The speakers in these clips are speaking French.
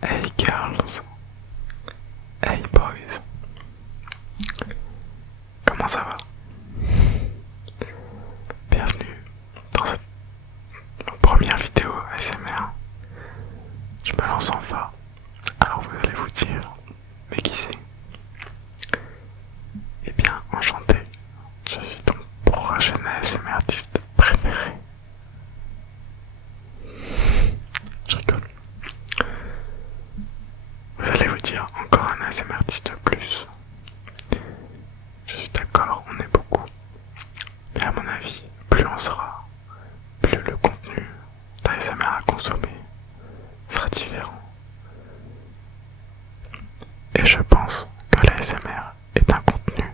Hey girls, hey boys, comment ça va? Bienvenue dans cette première vidéo ASMR. Je me lance enfin. Alors vous allez vous dire, mais qui c'est? Eh bien, enchanté, je suis ton prochain ASMR artiste préféré. Je rigole. Vous allez vous dire, encore un ASMR artiste de plus. Je suis d'accord, on est beaucoup. Mais à mon avis, plus on sera, plus le contenu d'ASMR à consommer sera différent. Et je pense que l'ASMR est un contenu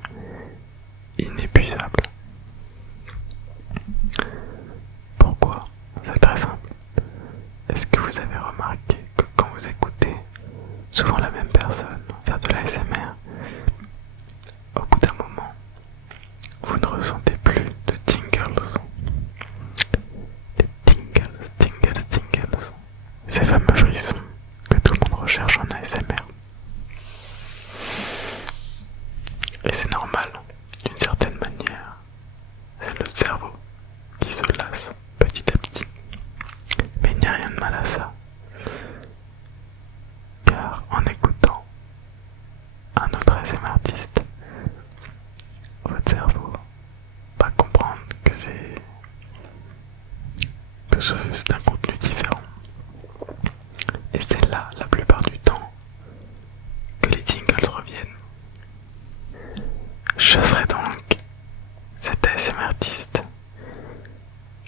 inépuisable. Pourquoi? C'est très simple. Est-ce que vous avez remarqué que quand vous écoutez souvent la même personne faire de l'ASMR, au bout d'un moment, vous ne ressentez plus de tingles. Des tingles. Ces fameux frissons que tout le monde recherche en ASMR. Et c'est normal, d'une certaine manière. C'est le cerveau qui se lasse petit à petit. Mais il n'y a rien de mal à ça. Car en écoutant un autre ASMR artiste, votre cerveau va comprendre que c'est un contenu différent. Et c'est là, la plupart du temps, que les tingles reviennent. Je serai donc cet ASMR artiste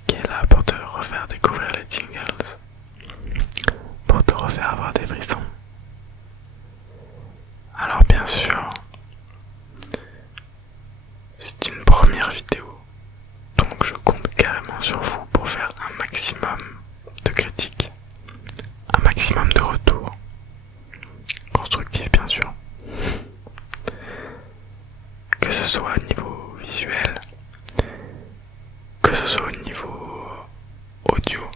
qui est là pour te refaire découvrir les tingles, pour te refaire avoir des frissons. Alors bien sûr, c'est une première vidéo, donc je compte carrément sur vous pour faire un maximum de critiques, un maximum de retours, constructifs bien sûr, que ce soit au niveau visuel, que ce soit au niveau audio,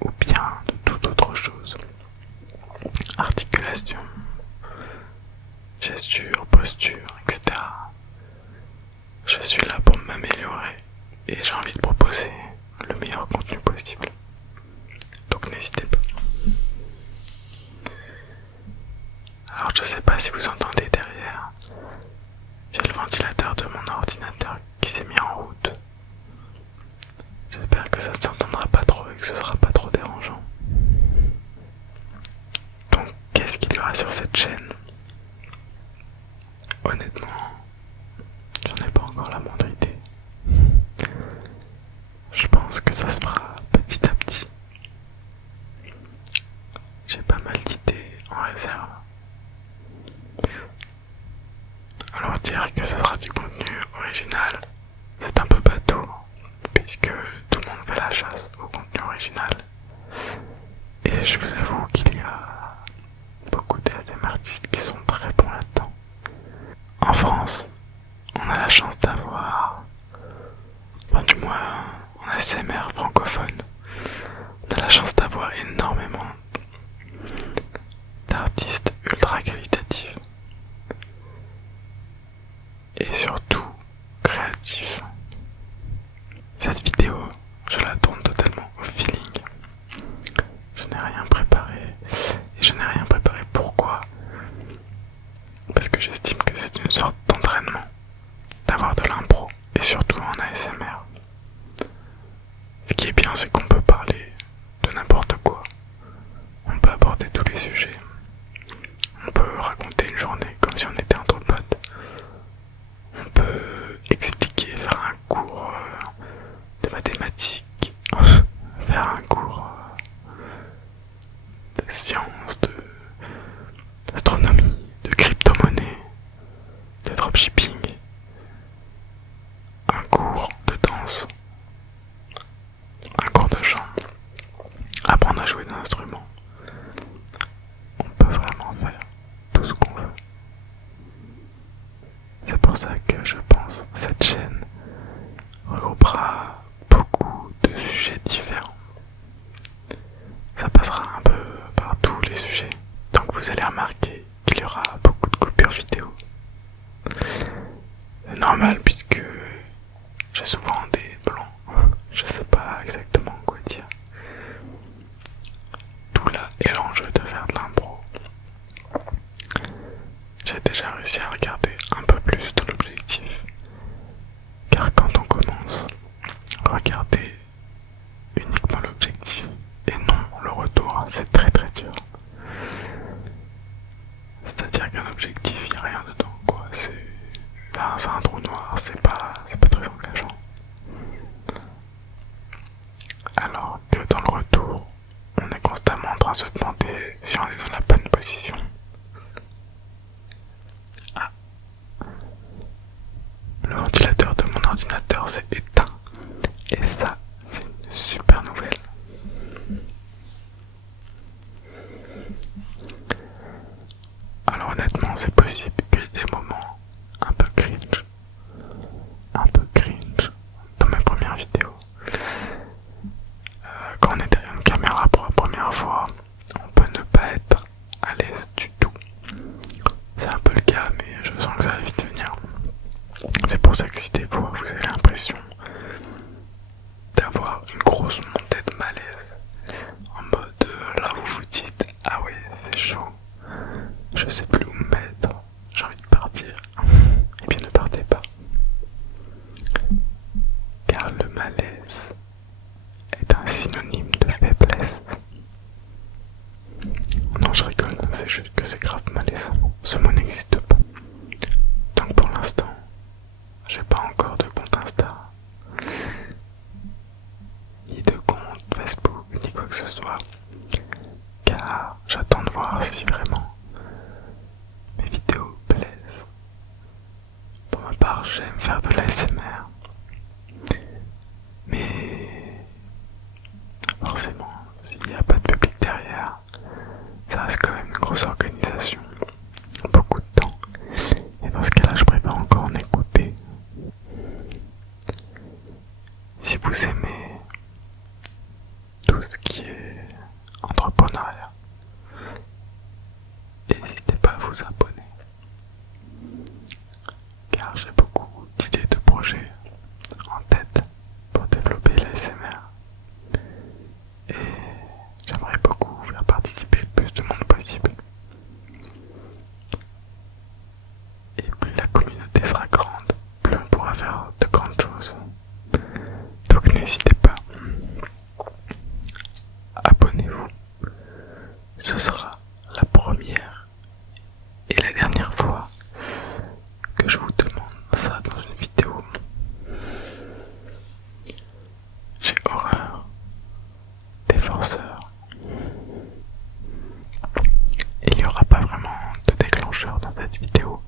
ou bien de toute autre chose, articulation, gesture, posture, etc. Je suis là pour m'améliorer et j'ai envie de proposer le meilleur contenu possible. Donc n'hésitez pas. Alors je sais pas si vous entendez derrière, j'ai le ventilateur de mon ordinateur qui s'est mis en route. J'espère que ça ne s'entendra pas trop et que ce sera pas trop dérangeant. Donc qu'est-ce qu'il y aura sur cette chaîne? Honnêtement, j'en ai pas encore la moindre idée. Je pense que ça se fera petit à petit. J'ai pas mal d'idées en réserve. Alors dire que ce sera du contenu original, c'est un peu bateau, puisque tout le monde fait la chasse au contenu original. Et je vous avoue qu'il y a beaucoup d'ASMR artistes qui sont très bons là-dedans. En France, on a la chance d'avoir, enfin du moins en ASMR francophone, on a la chance d'avoir énormément d'artistes ultra qualitatifs. Et surtout créatifs. Cette vidéo, je la tourne totalement au feeling. Je n'ai rien préparé. Et je n'ai rien préparé pourquoi? Parce que j'estime que c'est une sorte d'entraînement, d'avoir de l'impro, et surtout en ASMR. Ce qui est bien, c'est qu'on peut parler de n'importe quoi. On peut aborder tous les sujets. On peut raconter une journée comme si on était entre potes. On peut expliquer, faire un cours de mathématiques, faire un cours de sciences, d'astronomie, de crypto-monnaie, de dropshipping, un cours de danse, un cours de chant, apprendre à jouer d'un instrument. On peut vraiment faire tout ce qu'on veut. C'est pour ça que je pense que cette chaîne regroupera beaucoup de sujets différents. Ça passera un peu par à se demander si on est dans la bonne position. Ah, le ventilateur de mon ordinateur s'est éteint. Et ça, c'est une super nouvelle. Alors honnêtement, c'est possible qu'il y ait des moments un peu cringe dans mes premières vidéos. Quand on est derrière une caméra pour la première fois, on peut ne pas être à l'aise du tout. C'est un peu le cas, mais je sens que ça va vite venir. C'est pour ça que si des fois vous avez l'impression d'avoir une grosse montée de malaise, en mode là vous vous dites ah ouais c'est chaud, je sais plus où me mettre, j'ai envie de partir, et bien ne partez pas. Car le malaise est un synonyme de faiblesse. Non, je rigole, c'est juste que c'est grave malaisant. Ce mot n'existe pas. Donc pour l'instant, j'ai pas encore de compte Insta, ni de compte Facebook, ni quoi que ce soit. Car j'attends de voir si vraiment mes vidéos plaisent. Pour ma part, j'aime faire de l'ASMR. Mais forcément, s'il n'y a pas de public derrière, ça reste quand même une grosse organisation, beaucoup de temps. Et dans ce cas-là, je préfère encore en écouter. Si vous aimez tout ce qui est entrepreneuriat, n'hésitez pas à vous abonner. Car j'ai beaucoup d'idées de projets en tête pour développer l'ASMR. Et j'aimerais beaucoup faire participer le plus de monde possible. Et plus la communauté sera grande, plus on pourra faire de grandes choses. Donc n'hésitez pas. Abonnez-vous. Ce sera la première et la dernière fois que je vous demande ça dans une vidéo. J'ai horreur des forceurs. Il n'y aura pas vraiment de déclencheur dans cette vidéo,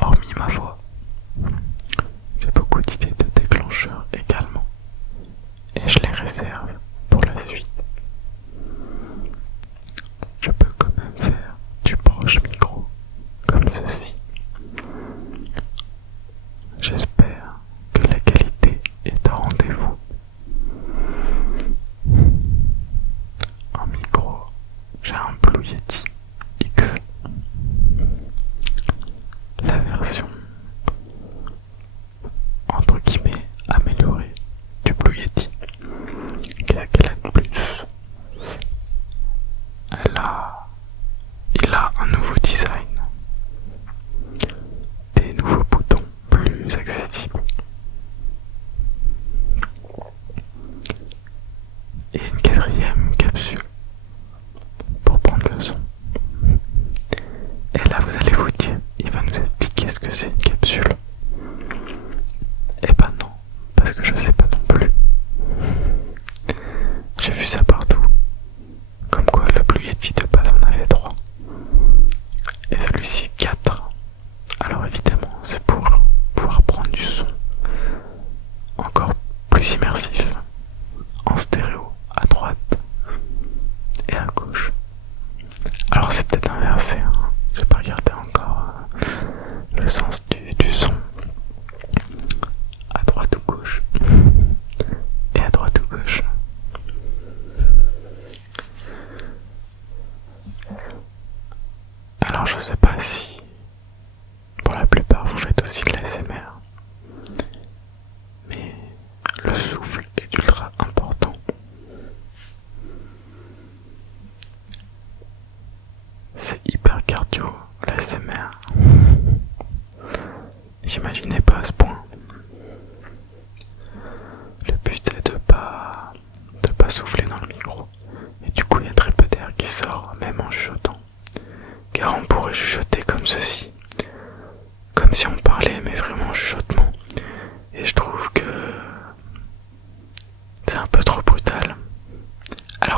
hormis ma voix. J'ai beaucoup d'idées de déclencheurs également, et je les réserve pour la suite. Je peux quand même faire du proche micro, comme ceci. J'espère que la qualité est au rendez-vous. En micro, j'ai un Blue Yeti X. La version entre guillemets améliorée du Blue Yeti. Qu'est-ce qu'elle a de plus? Il a un nouveau design, des nouveaux boutons plus accessibles et une quatrième capsule pour prendre le son. Et là vous allez vous dire, il va nous expliquer ce que c'est une capsule. Eh ben non, parce que je sais pas non plus. J'ai vu ça partout, comme quoi le Blue Yeti de base en avait 3 et celui-ci 4. Alors évidemment c'est pour pouvoir prendre du son encore plus immersif en stéréo à droite et à gauche. Alors c'est peut-être inversé, hein. J'ai pas regardé encore le sens du son à droite ou gauche et à droite ou gauche. Alors je sais pas si pour la plupart vous faites aussi de l'ASMR, mais le souffle est ultra important. C'est hyper cardio l'ASMR. J'imaginais pas à ce point. Le but est de pas souffler dans le micro, et du coup il y a très peu d'air qui sort même en chuchotant. Car on pourrait chuchoter comme ceci, comme si on parlait mais vraiment en chuchotement, et je trouve que c'est un peu trop brutal. Alors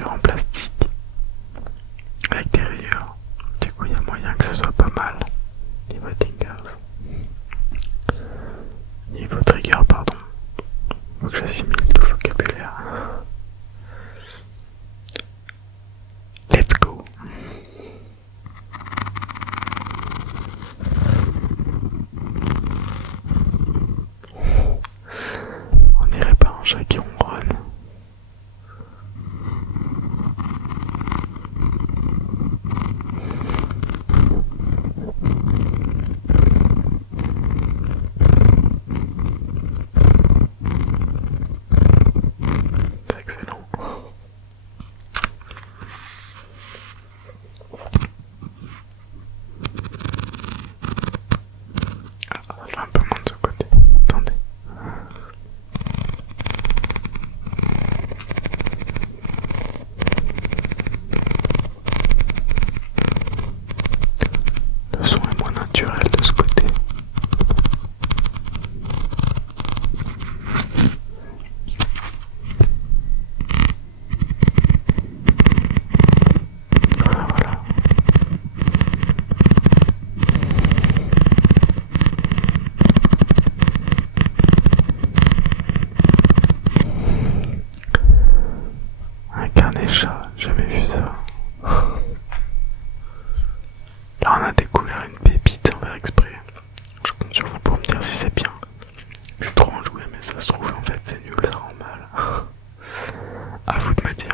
couverture en plastique avec des rayures. Du coup, il y a moyen que ça soit pas mal. Niveau tingles. Niveau trigger, pardon. Faut que j'assimile tout le vocabulaire. Let's go. On dirait pas un chat qui ronronne. C'est excellent. Ah, ça va un peu moins de ce côté. Attendez. Le son est moins naturel de ce côté. Ah, voilà. Un carnet chat, j'avais vu ça. Là on a découvert une pépite sans faire exprès. Je compte sur vous pour me dire si c'est bien. Je suis trop enjoué mais ça se trouve en fait c'est nul, ça rend mal. À vous de me dire.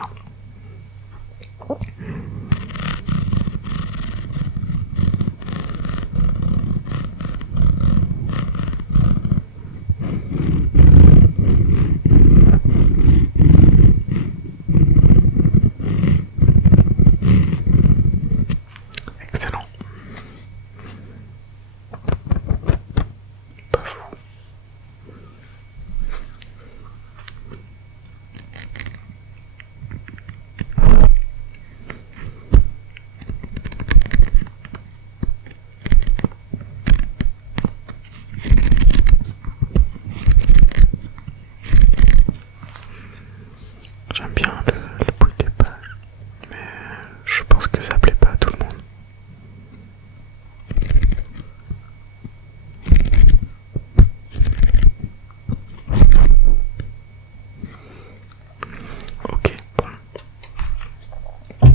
Excellent. Pas fou. J'aime bien le bruit des pages, mais je pense que ça plaît pas à tout le monde. Ok, bon.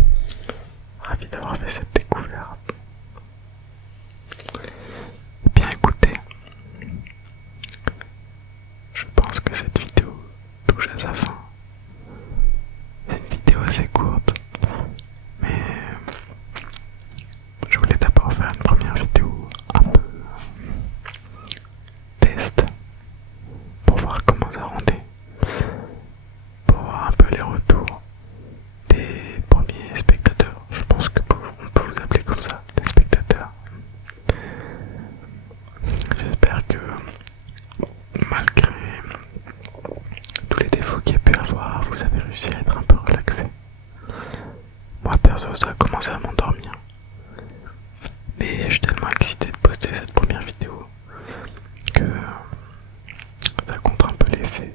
Ravi d'avoir fait cette découverte. Bien écoutez, je pense que cette vidéo touche à sa fin. C'est une vidéo assez courte, mais je voulais d'abord faire une première vidéo un peu test pour voir comment ça rendait, pour voir un peu les retours des premiers spectateurs. Je pense que on peut vous appeler comme ça, des spectateurs. J'espère que malgré tous les défauts qu'il y a pu avoir, vous avez réussi à être un peu relaxé. Moi perso ça a commencé à m'endormir. Mais je suis tellement excité de poster cette première vidéo que ça contre un peu l'effet.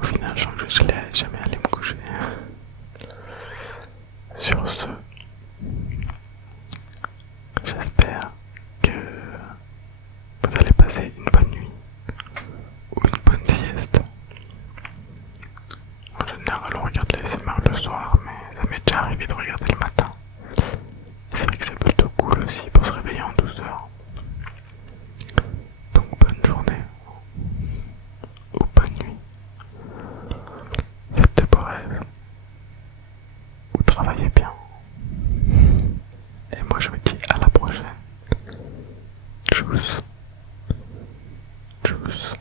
Au final je n'ai jamais allé me coucher. Sur ce, j'espère que vous allez passer une bonne nuit ou une bonne sieste. En général on regarde les ASMR le soir, mais ça m'est déjà arrivé de regarder le matin. C'est vrai que c'est plutôt cool aussi pour se réveiller en douceur. Donc bonne journée ou bonne nuit. Faites de beaux rêves ou travaillez bien. Et moi je vous dis à la prochaine. Tchuss. Tchuss.